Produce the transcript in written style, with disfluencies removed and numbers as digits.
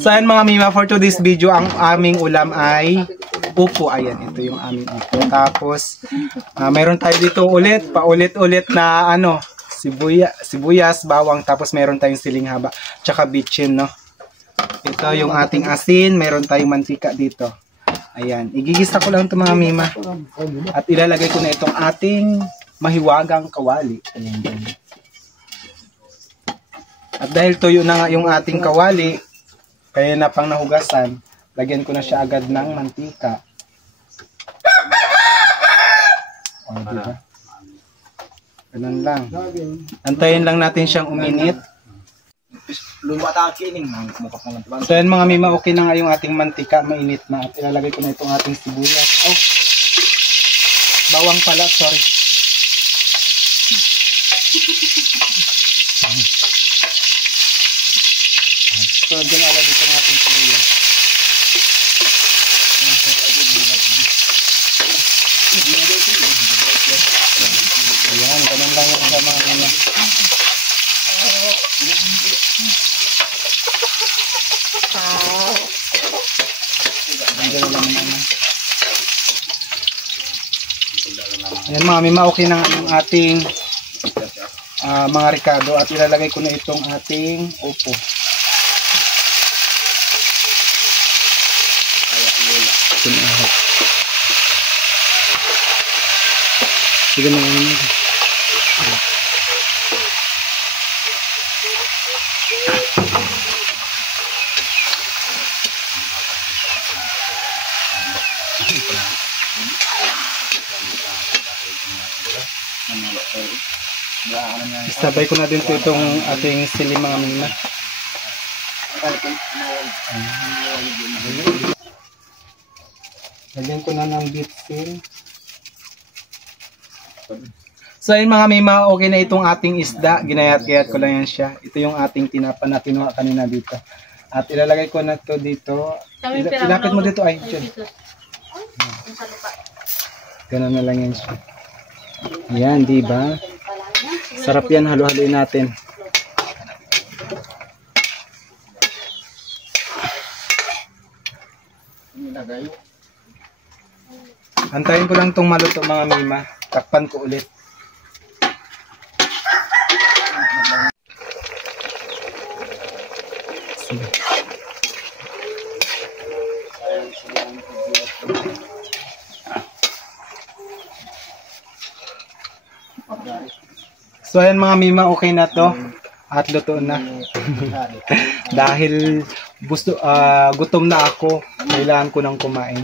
So ayan mga mima, for today's video, ang aming ulam ay upo. Ayan, ito yung aming upo. Tapos, meron tayo dito ulit, paulit-ulit na sibuyas, bawang, tapos meron tayong siling haba, tsaka bitchin, no? Ito yung ating asin, meron tayong mantika dito. Ayan, igigisa ko lang ito mga mima. At ilalagay ko na itong ating mahiwagang kawali. Ayan. At dahil tuyo na nga yung ating kawali, kaya na pang nahugasan, lagyan ko na siya agad ng mantika. O, diba? Ganun lang. Antayin lang natin siyang uminit. So yan mga mima, okay na nga yung ating mantika, mainit na. At ilalagay ko na itong ating sibuyas. Oh, bawang pala, sorry. So dinalagay dito ng ating sibuyas. Ayan, ganun lang yung sa mga mima. Ayan mga mima, okay na ang ating mga ricado at ilalagay ko na itong ating upo. Sige na naman. Sabay ko na din po itong ating sili mga mima. Lagyan ko na ng bitsin. So ayun mga mima, okay na itong ating isda. Ginayat-gayat ko lang yan siya. Ito yung ating tinapa na kinuha kanina dito. At ilalagay ko na ito dito. Ilapit mo dito ay. Ganun na lang yan siya. Ayan, diba? Sarap yan, halo-haloin natin. Antayin ko lang itong maluto mga mima. Takpan ko ulit. Sige. So ayan mga mima, okay na to. At luto na. Dahil gutom na ako, kailangan ko nang kumain.